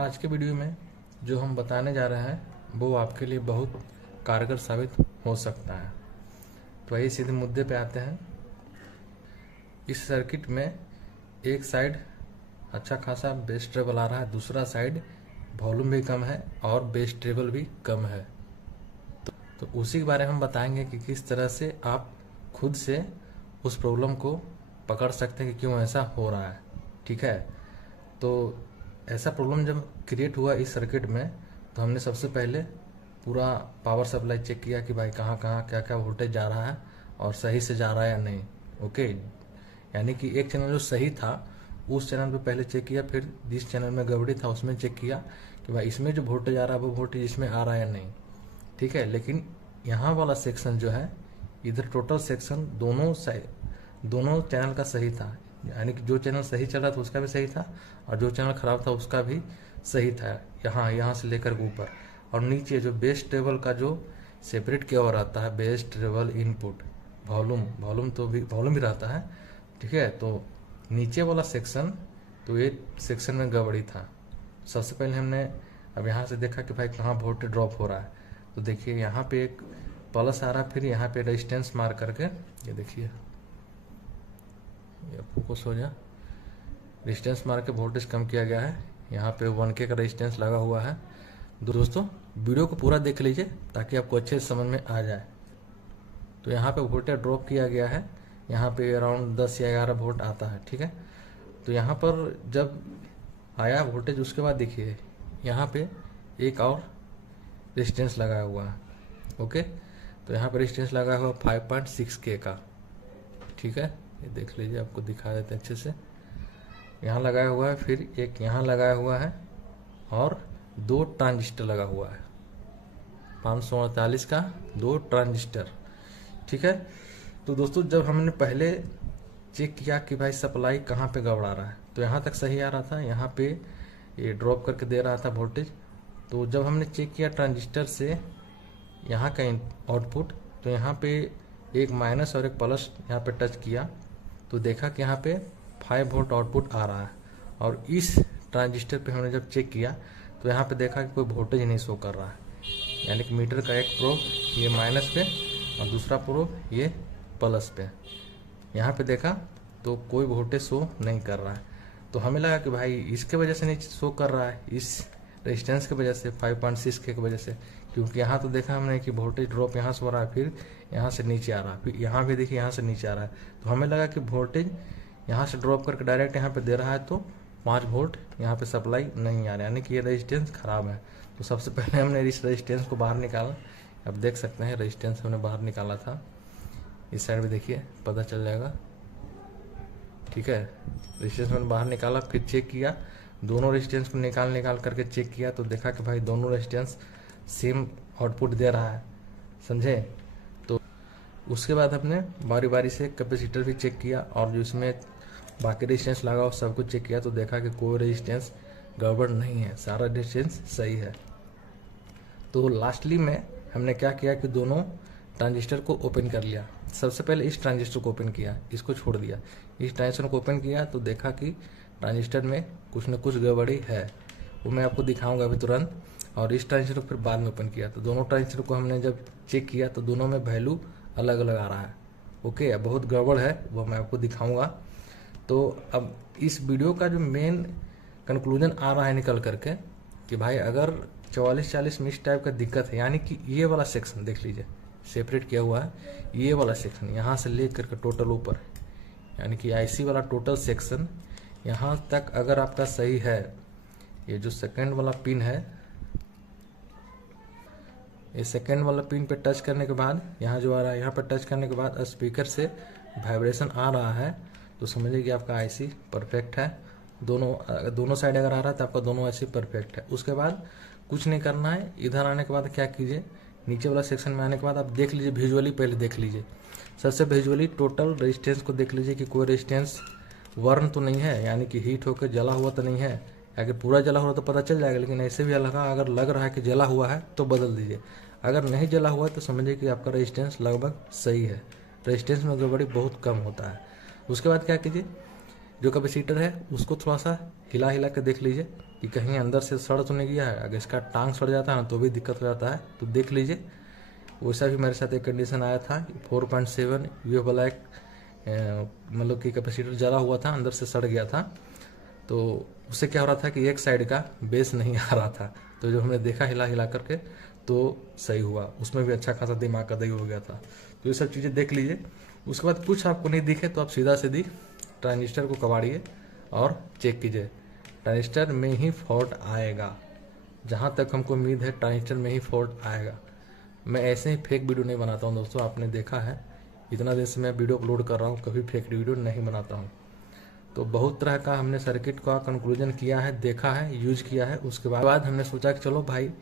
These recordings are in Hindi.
आज के वीडियो में जो हम बताने जा रहे हैं वो आपके लिए बहुत कारगर साबित हो सकता है। तो आइए सीधे मुद्दे पे आते हैं। इस सर्किट में एक साइड अच्छा खासा बेस ट्रेबल आ रहा है, दूसरा साइड वॉल्यूम भी कम है और बेस ट्रेबल भी कम है। तो उसी के बारे में हम बताएंगे कि किस तरह से आप खुद से उस प्रॉब्लम को पकड़ सकते हैं कि क्यों ऐसा हो रहा है। ठीक है, तो ऐसा प्रॉब्लम जब क्रिएट हुआ इस सर्किट में तो हमने सबसे पहले पूरा पावर सप्लाई चेक किया कि भाई कहाँ कहाँ क्या क्या वोल्टेज जा रहा है और सही से जा रहा है या नहीं। ओके, यानी कि एक चैनल जो सही था उस चैनल पे पहले चेक किया, फिर जिस चैनल में गड़बड़ी था उसमें चेक किया कि भाई इसमें जो वोल्टेज आ रहा है वो वोल्टेज इसमें आ रहा है या नहीं। ठीक है, लेकिन यहाँ वाला सेक्शन जो है, इधर टोटल सेक्शन दोनों चैनल का सही था, यानी कि जो चैनल सही चल रहा था उसका भी सही था और जो चैनल खराब था उसका भी सही था। यहाँ से लेकर ऊपर और नीचे जो बेस ट्रेबल का जो सेपरेट किया हुआ रहता है, बेस ट्रेबल इनपुट वॉल्यूम भी रहता है। ठीक है, तो नीचे वाला सेक्शन, तो ये सेक्शन में गड़बड़ी था। सबसे पहले हमने अब यहाँ से देखा कि भाई कहाँ वोल्टेज ड्रॉप हो रहा है। तो देखिए यहाँ पे एक प्लस आ रहा है, फिर यहाँ पे रेजिस्टेंस मार करके ये देखिए, ये फोकस हो जा, रेजिस्टेंस मार के वोल्टेज कम किया गया है। यहाँ पे 1K का रेजिस्टेंस लगा हुआ है। दोस्तों वीडियो को पूरा देख लीजिए ताकि आपको अच्छे से समझ में आ जाए। तो यहाँ पे वोल्टेज ड्रॉप किया गया है, यहाँ पे अराउंड 10 या 11 वोल्ट आता है। ठीक है, तो यहाँ पर जब आया वोल्टेज उसके बाद देखिए यहाँ पे एक और रेजिस्टेंस लगाया हुआ है। ओके, तो यहाँ पे रेजिस्टेंस लगा हुआ 5.6K का। ठीक है, ये देख लीजिए, आपको दिखा देते हैं अच्छे से। यहाँ लगाया हुआ है, फिर एक यहाँ लगाया हुआ है और 2 ट्रांजिस्टर लगा हुआ है, 548 का 2 ट्रांजिस्टर। ठीक है, तो दोस्तों जब हमने पहले चेक किया कि भाई सप्लाई कहाँ पे गड़बड़ा रहा है, तो यहाँ तक सही आ रहा था, यहाँ पे ये ड्रॉप करके दे रहा था वोल्टेज। तो जब हमने चेक किया ट्रांजिस्टर से यहाँ का आउटपुट, तो यहाँ पे एक माइनस और एक प्लस यहाँ पे टच किया तो देखा कि यहाँ पे 5 वोल्ट आउटपुट आ रहा है। और इस ट्रांजिस्टर पे हमने जब चेक किया तो यहाँ पे देखा कि कोई वोल्टेज नहीं शो कर रहा है, यानी कि मीटर का एक प्रोब ये माइनस पे और दूसरा प्रोब ये प्लस पे। यहाँ पे देखा तो कोई वोल्टेज शो नहीं कर रहा है। तो हमें लगा कि भाई इसके वजह से नहीं शो कर रहा है, इस रेजिस्टेंस की वजह से, 5.6K की वजह से, क्योंकि यहाँ तो देखा हमने कि वोल्टेज ड्रॉप यहाँ से हो रहा है, फिर यहाँ से नीचे आ रहा है, फिर यहाँ भी देखिए यहाँ से नीचे आ रहा है। तो हमें लगा कि वोल्टेज यहाँ से ड्रॉप करके डायरेक्ट यहाँ पे दे रहा है, तो 5 वोल्ट यहाँ पे सप्लाई नहीं आ रहा है, यानी कि ये रेजिस्टेंस खराब है। तो सबसे पहले हमने इस रेजिस्टेंस को बाहर निकाला। अब देख सकते हैं रेजिस्टेंस हमने बाहर निकाला था, इस साइड भी देखिए पता चल जाएगा। ठीक है, रेजिस्टेंस मैंने बाहर निकाला, फिर चेक किया, दोनों रेजिस्टेंस को निकाल करके चेक किया तो देखा कि भाई दोनों रेजिस्टेंस सेम आउटपुट दे रहा है, समझे। तो उसके बाद हमने बारी बारी से कैपेसिटर भी चेक किया और जो इसमें बाकी रेजिस्टेंस लगा हो सब कुछ चेक किया तो देखा कि कोई रेजिस्टेंस गड़बड़ नहीं है, सारा रेजिस्टेंस सही है। तो लास्टली में हमने क्या किया कि दोनों ट्रांजिस्टर को ओपन कर लिया। सबसे पहले इस ट्रांजिस्टर को ओपन किया, इसको छोड़ दिया। इस ट्रांजिस्टर को ओपन किया तो देखा कि ट्रांजिस्टर में कुछ न कुछ गड़बड़ी है, वो मैं आपको दिखाऊंगा अभी तुरंत। और इस ट्रांजिस्टर को फिर बाद में ओपन किया तो दोनों ट्रांजिस्टर को हमने जब चेक किया तो दोनों में वैल्यू अलग अलग आ रहा है। ओके, बहुत गड़बड़ है, वो मैं आपको दिखाऊंगा। तो अब इस वीडियो का जो मेन कंक्लूजन आ रहा है निकल करके कि भाई अगर 44-40 में इस टाइप का दिक्कत है, यानी कि ये वाला सेक्शन देख लीजिए सेपरेट किया हुआ है, ये वाला सेक्शन यहाँ से ले करके टोटल ऊपर, यानी कि IC वाला टोटल सेक्शन यहाँ तक अगर आपका सही है, ये जो सेकंड वाला पिन है, ये सेकंड वाला पिन पे टच करने के बाद यहाँ जो आ रहा है, यहाँ पर टच करने के बाद स्पीकर से वाइब्रेशन आ रहा है तो समझिए कि आपका IC परफेक्ट है। दोनों साइड अगर आ रहा है तो आपका दोनों IC परफेक्ट है। उसके बाद कुछ नहीं करना है, इधर आने के बाद क्या कीजिए, नीचे वाला सेक्शन में आने के बाद आप देख लीजिए, विजुअली पहले देख लीजिए। सबसे विजुअली टोटल रेजिस्टेंस को देख लीजिए कि कोई रेजिस्टेंस वर्न तो नहीं है, यानी कि हीट होकर जला हुआ तो नहीं है। अगर पूरा जला हुआ तो पता चल जाएगा, लेकिन ऐसे भी अगर लग रहा है कि जला हुआ है तो बदल दीजिए। अगर नहीं जला हुआ है तो समझिए कि आपका रेजिस्टेंस लगभग सही है, रेजिस्टेंस में गड़बड़ी बहुत कम होता है। उसके बाद क्या कीजिए, जो कैपेसिटर है उसको थोड़ा सा हिला के देख लीजिए, कि कहीं अंदर से सड़ तो नहीं गया है। अगर इसका टांग सड़ जाता है ना तो भी दिक्कत हो जाता है। तो देख लीजिए, वैसा भी मेरे साथ एक कंडीशन आया था। 4.7 वे वाला एक मतलब कि कैपेसिटर जला हुआ था, अंदर से सड़ गया था। तो उससे क्या हो रहा था कि एक साइड का बेस नहीं आ रहा था। तो जब हमने देखा हिला हिला करके तो सही हुआ, उसमें भी अच्छा खासा दिमाग का दही हो गया था। तो ये सब चीज़ें देख लीजिए। उसके बाद कुछ आपको नहीं दिखे तो आप सीधा सीधी ट्रांजिस्टर को कबाड़िए और चेक कीजिए। ट्रांजिस्टर में ही फॉल्ट आएगा, जहाँ तक हमको उम्मीद है ट्रांजिस्टर में ही फॉल्ट आएगा। मैं ऐसे ही फेक वीडियो नहीं बनाता हूँ दोस्तों, आपने देखा है इतना देर से मैं वीडियो अपलोड कर रहा हूँ, कभी फेक वीडियो नहीं बनाता हूँ। तो बहुत तरह का हमने सर्किट का कंक्लूजन किया है, देखा है, यूज किया है। उसके बाद हमने सोचा कि चलो भाई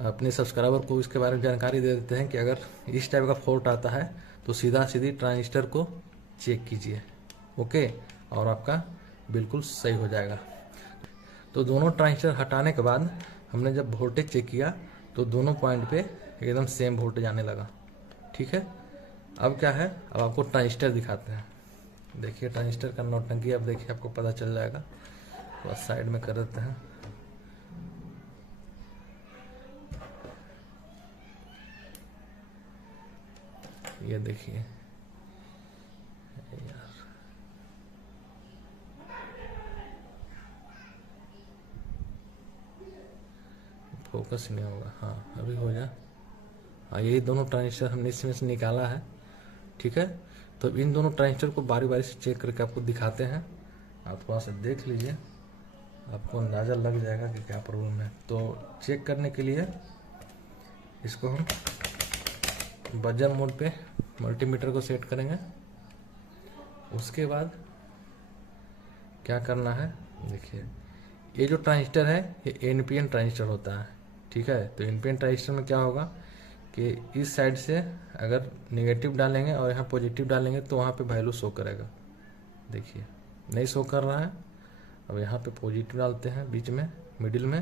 अपने सब्सक्राइबर को इसके बारे में जानकारी दे देते हैं कि अगर इस टाइप का फॉल्ट आता है तो सीधा सीधी ट्रांजिस्टर को चेक कीजिए, ओके, और आपका बिल्कुल सही हो जाएगा। तो दोनों ट्रांजिस्टर हटाने के बाद हमने जब वोल्टेज चेक किया तो दोनों पॉइंट पे एकदम सेम वोल्टेज आने लगा। ठीक है, अब क्या है, अब आपको ट्रांजिस्टर दिखाते हैं। देखिए ट्रांजिस्टर का नौटंकी, अब देखिए आपको पता चल जाएगा। थोड़ा साइड में कर देते हैं। ये देखिए यार, फोकस नहीं होगा। हाँ अभी हो जा। हाँ यही दोनों ट्रांजिस्टर हमने इसमें से निकाला है। ठीक है, तो इन दोनों ट्रांजिस्टर को बारी बारी से चेक करके आपको दिखाते हैं। आप थोड़ा सा देख लीजिए, आपको अंदाज़ा लग जाएगा कि क्या प्रॉब्लम है। तो चेक करने के लिए इसको हम बजर मोड पे मल्टीमीटर को सेट करेंगे। उसके बाद क्या करना है, देखिए ये जो ट्रांजिस्टर है ये एनपीएन ट्रांजिस्टर होता है। ठीक है, तो एनपीएन ट्रांजिस्टर में क्या होगा कि इस साइड से अगर नेगेटिव डालेंगे और यहाँ पॉजिटिव डालेंगे तो वहाँ पे वैल्यू शो करेगा। देखिए नहीं शो कर रहा है। अब यहाँ पे पॉजिटिव डालते हैं बीच में, मिडिल में,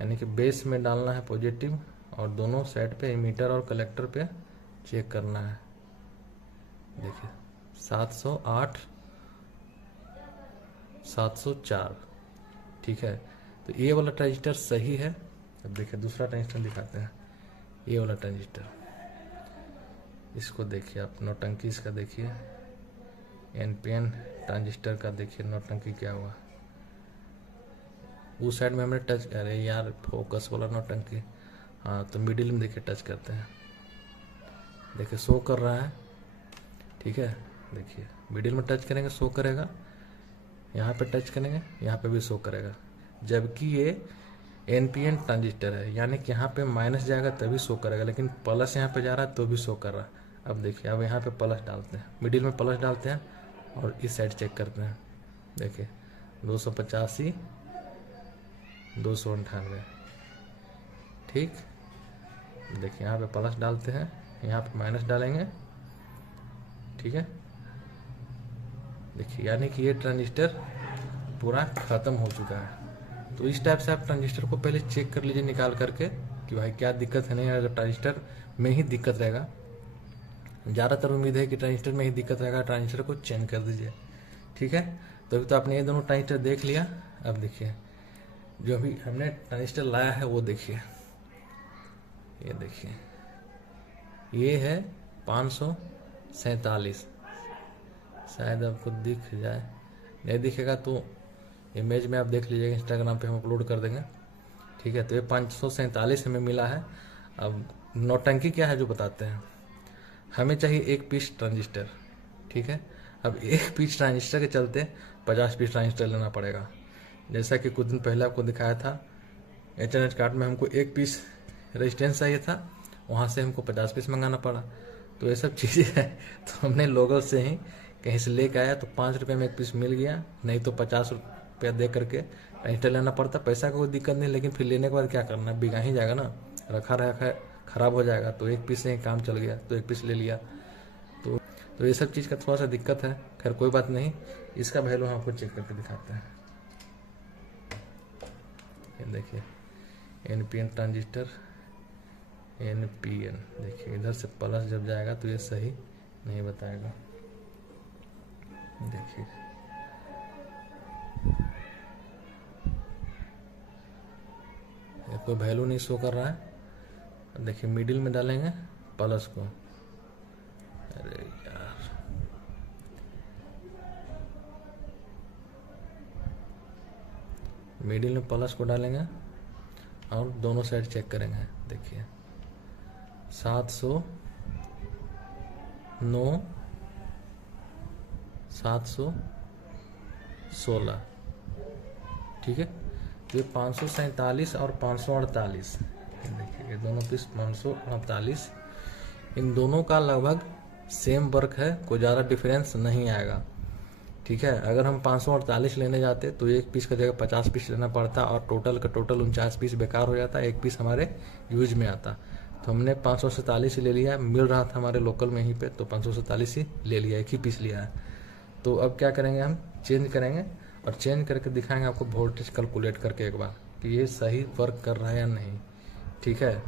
यानी कि बेस में डालना है पॉजिटिव, और दोनों साइड पे इमीटर और कलेक्टर पे चेक करना है। देखिए 708 704। ठीक है, तो ये वाला ट्रांजिस्टर सही है। अब देखिए दूसरा ट्रांजिस्टर दिखाते हैं, ये वाला ट्रांजिस्टर। इसको देखिए आप, नौटंकी इसका देखिए, एनपीएन ट्रांजिस्टर का देखिए नौटंकी क्या हुआ। उस साइड में हमने टच, अरे यार फोकस वाला नौटंकी। हाँ तो मिडिल में देखिए टच करते हैं, देखिए शो कर रहा है। ठीक है, देखिए मिडिल में टच करेंगे शो करेगा, यहाँ पे टच करेंगे यहाँ पे भी शो करेगा। जबकि ये एनपीएन ट्रांजिस्टर है, यानी कि यहाँ पे माइनस जाएगा तभी शो करेगा, लेकिन प्लस यहाँ पे जा रहा है तो भी शो कर रहा है। अब देखिए, अब यहाँ पे प्लस डालते हैं, मिडिल में प्लस डालते हैं और इस साइड चेक करते हैं। देखिए 285 298। ठीक, देखिए यहाँ पे प्लस डालते हैं, यहाँ पे माइनस डालेंगे। ठीक है, देखिए यानी कि ये ट्रांजिस्टर पूरा ख़त्म हो चुका है। तो इस टाइप से आप ट्रांजिस्टर को पहले चेक कर लीजिए निकाल करके कि भाई क्या दिक्कत है। नहीं अगर ट्रांजिस्टर में ही दिक्कत रहेगा, ज़्यादातर उम्मीद है कि ट्रांजिस्टर में ही दिक्कत रहेगा, ट्रांजिस्टर को चेंज कर दीजिए। ठीक है, तो अभी तो आपने ये दोनों ट्रांजिस्टर देख लिया। अब देखिए जो अभी हमने ट्रांजिस्टर लाया है वो देखिए, ये देखिए ये है 547। शायद आपको दिख जाए, नहीं दिखेगा तो इमेज में आप देख लीजिएगा, इंस्टाग्राम पे हम अपलोड कर देंगे। ठीक है, तो ये 547 हमें मिला है। अब नौटंकी क्या है जो बताते हैं। हमें चाहिए एक पीस ट्रांजिस्टर। ठीक है, अब एक पीस ट्रांजिस्टर के चलते 50 पीस ट्रांजिस्टर लेना पड़ेगा। जैसा कि कुछ दिन पहले आपको दिखाया था, एच कार्ड में हमको एक पीस रेजिस्टेंस चाहिए था, वहाँ से हमको 50 पीस मंगाना पड़ा। तो ये सब चीज़ें हैं। तो हमने लोगों से ही कहीं से लेके आया, तो 5 रुपये में एक पीस मिल गया, नहीं तो 50 रुपया दे करके ट्रांजिस्टर लेना पड़ता। पैसा का कोई दिक्कत नहीं, लेकिन फिर लेने के बाद क्या करना, बिका ही जाएगा ना, रखा रखा खराब हो जाएगा। तो एक पीस से ही काम चल गया, तो एक पीस ले लिया। तो ये सब चीज़ का थोड़ा सा दिक्कत है। खैर कोई बात नहीं, इसका वैल्यू हम आपको चेक करके दिखाते हैं। ये देखिए एनपीएन ट्रांजिस्टर, एनपीएन। देखिए इधर से प्लस जब जाएगा तो ये सही नहीं बताएगा। देखिए ये कोई वैल्यू नहीं शो कर रहा है। देखिए मिडिल में डालेंगे प्लस को, अरे यार मिडिल में प्लस को डालेंगे और दोनों साइड चेक करेंगे। देखिए 709 716, ठीक है। तो ये 547 और 548, देखिए ये दोनों पीस 548, इन दोनों का लगभग सेम वर्क है, कोई ज़्यादा डिफरेंस नहीं आएगा, ठीक है। अगर हम 548 लेने जाते तो एक पीस का जगह 50 पीस लेना पड़ता और टोटल का टोटल 49 पीस बेकार हो जाता, एक पीस हमारे यूज में आता। तो हमने 547 ही ले लिया, मिल रहा था हमारे लोकल में ही पे, तो 547 ही ले लिया, एक ही पीस लिया है। तो अब क्या करेंगे, हम चेंज करेंगे और चेंज करके दिखाएंगे आपको वोल्टेज कैलकुलेट करके एक बार कि ये सही वर्क कर रहा है या नहीं, ठीक है।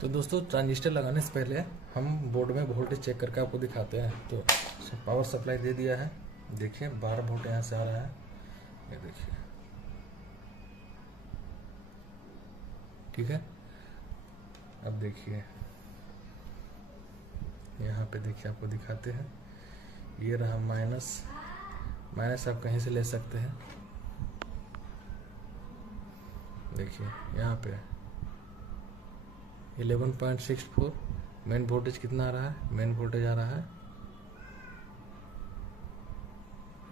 तो दोस्तों ट्रांजिस्टर लगाने से पहले हम बोर्ड में वोल्टेज चेक करके आपको दिखाते हैं। तो पावर सप्लाई दे दिया है, देखिए 12 वोल्ट यहाँ से आ रहा है, ये देखिए, ठीक है। अब देखिए यहाँ पे देखिए आपको दिखाते हैं, ये रहा माइनस आप कहीं से ले सकते हैं। देखिए यहाँ पे 11.64 मेन वोल्टेज कितना आ रहा है, मेन वोल्टेज आ रहा है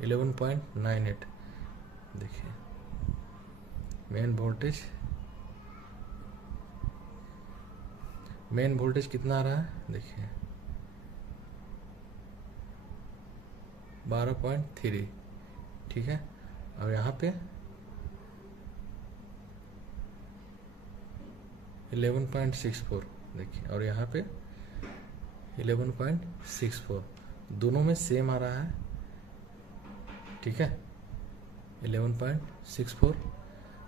11.98। देखिए मेन वोल्टेज कितना आ रहा है, देखिए 12.3, ठीक है। और यहाँ पे 11.64, देखिए, और यहाँ पे 11.64, दोनों में सेम आ रहा है, ठीक है, 11.64।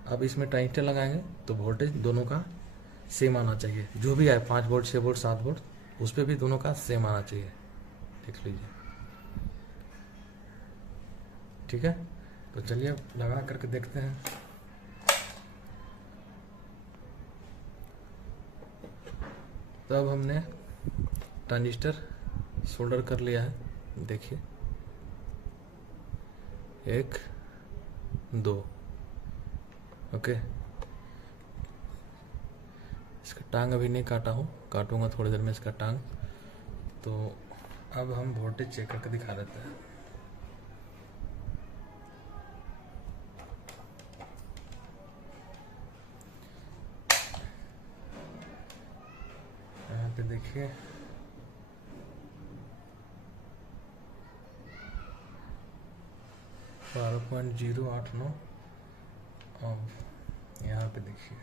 अब इसमें ट्रांजिस्टर लगाएंगे तो वोल्टेज दोनों का सेम आना चाहिए, जो भी आए 5 वोल्ट 6 वोल्ट 7 वोल्ट, उस पर भी दोनों का सेम आना चाहिए, देख लीजिए, ठीक है। तो चलिए अब लगा करके देखते हैं। तब हमने ट्रांजिस्टर सोल्डर कर लिया है, देखिए 1 2, ओके। इसका टांग अभी नहीं काटा हूँ, काटूंगा थोड़ी देर में इसका टांग। तो अब हम वोल्टेज चेक करके दिखा देते हैं। यहाँ पे देखिए 12.089, अब यहाँ पे देखिए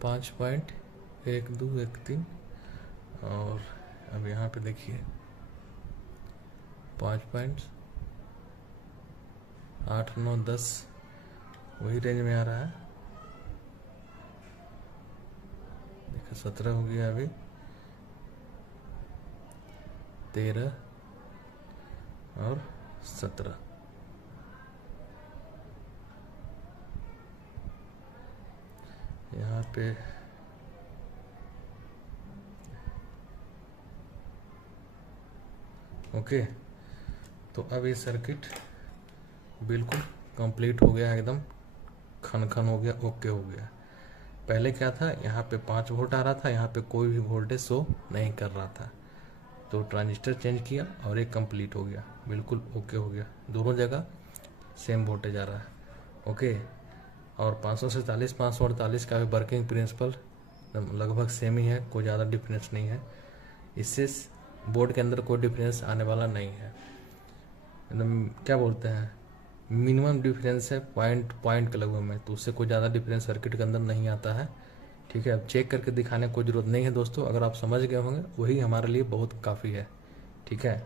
5.1213, और अब यहाँ पे देखिए 5.8910, वही रेंज में आ रहा है। देखो 17 हो गया, अभी 13 और 17, यहाँ पे ओके। तो अब ये सर्किट बिल्कुल कंप्लीट हो गया, एकदम खन हो गया, ओके हो गया। पहले क्या था, यहाँ पे 5 वोल्ट आ रहा था, यहाँ पे कोई भी वोल्टेज शो नहीं कर रहा था। तो ट्रांजिस्टर चेंज किया और ये कंप्लीट हो गया, बिल्कुल ओके हो गया, दोनों जगह सेम वोल्टेज आ रहा है, ओके। और 547 548 का भी वर्किंग प्रिंसिपल लगभग सेम ही है, कोई ज़्यादा डिफरेंस नहीं है, इससे बोर्ड के अंदर कोई डिफरेंस आने वाला नहीं है। एकदम क्या बोलते हैं, मिनिमम डिफरेंस है पॉइंट के लगभग में, तो उससे कोई ज़्यादा डिफरेंस सर्किट के अंदर नहीं आता है, ठीक है। अब चेक करके दिखाने की कोई ज़रूरत नहीं है दोस्तों, अगर आप समझ गए होंगे वही हमारे लिए बहुत काफ़ी है, ठीक है।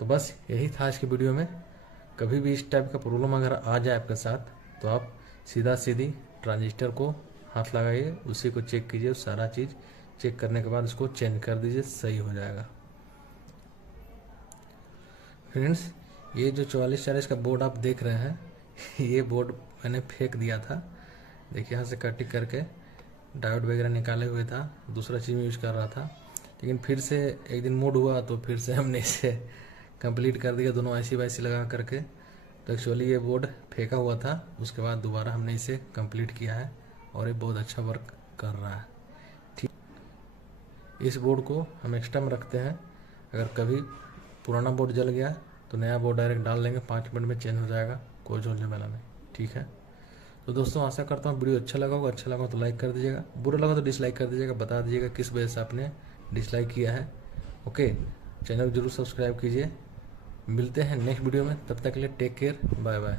तो बस यही था आज की वीडियो में। कभी भी इस टाइप का प्रॉब्लम अगर आ जाए आपके साथ, तो आप सीधी ट्रांजिस्टर को हाथ लगाइए, उसी को चेक कीजिए, सारा चीज़ चेक करने के बाद इसको चेंज कर दीजिए, सही हो जाएगा। फ्रेंड्स, ये जो 4440 का बोर्ड आप देख रहे हैं, ये बोर्ड मैंने फेंक दिया था। देखिए यहाँ से कटिंग करके डायोड वगैरह निकाले हुए था, दूसरा चीज़ में यूज़ कर रहा था। लेकिन फिर से एक दिन मूड हुआ तो फिर से हमने इसे कंप्लीट कर दिया, दोनों IC वाईसी लगा करके। तो एक्चुअली ये बोर्ड फेंका हुआ था, उसके बाद दोबारा हमने इसे कंप्लीट किया है और ये बहुत अच्छा वर्क कर रहा है। ठीक, इस बोर्ड को हम एक्स्ट्रा में रखते हैं। अगर कभी पुराना बोर्ड जल गया तो नया बोर्ड डायरेक्ट डाल देंगे, 5 मिनट में चेंज हो जाएगा, कोई झोलने वाला नहीं। ठीक है, तो दोस्तों आशा करता हूँ वीडियो अच्छा लगा होगा। अच्छा लगा तो लाइक कर दीजिएगा, बुरा लगा तो डिसलाइक कर दीजिएगा, बता दीजिएगा किस वजह से आपने डिसलाइक किया है। ओके, चैनल जरूर सब्सक्राइब कीजिए। मिलते हैं नेक्स्ट वीडियो में, तब तक के लिए टेक केयर, बाय बाय।